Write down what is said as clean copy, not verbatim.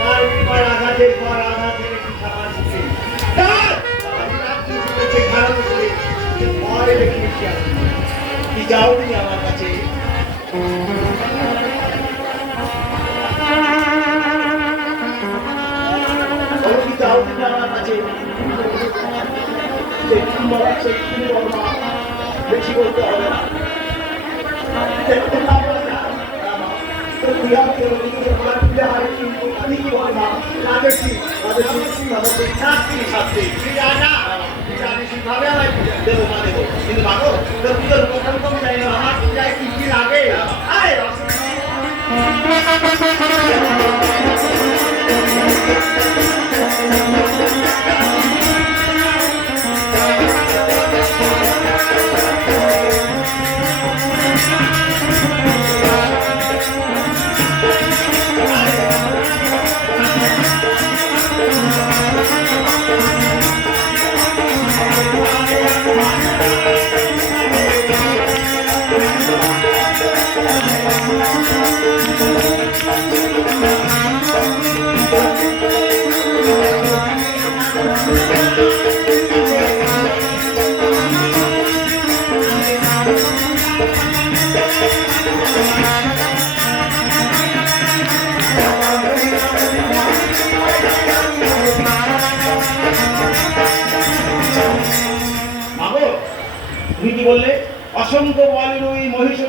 তার পর আঘাতের পর আঘাতের একটি খাবার দিচ্ছে খারাপ করে ভয় দেখিয়েছি কি যাও তুমি আমার কাছে যাও তুমি আমার কাছে বেশি বলতে হবে না কিন্তু মাগো আমার কি কি লাগে তুমি কি বললে অসংখ্য বলের ওই মহিষ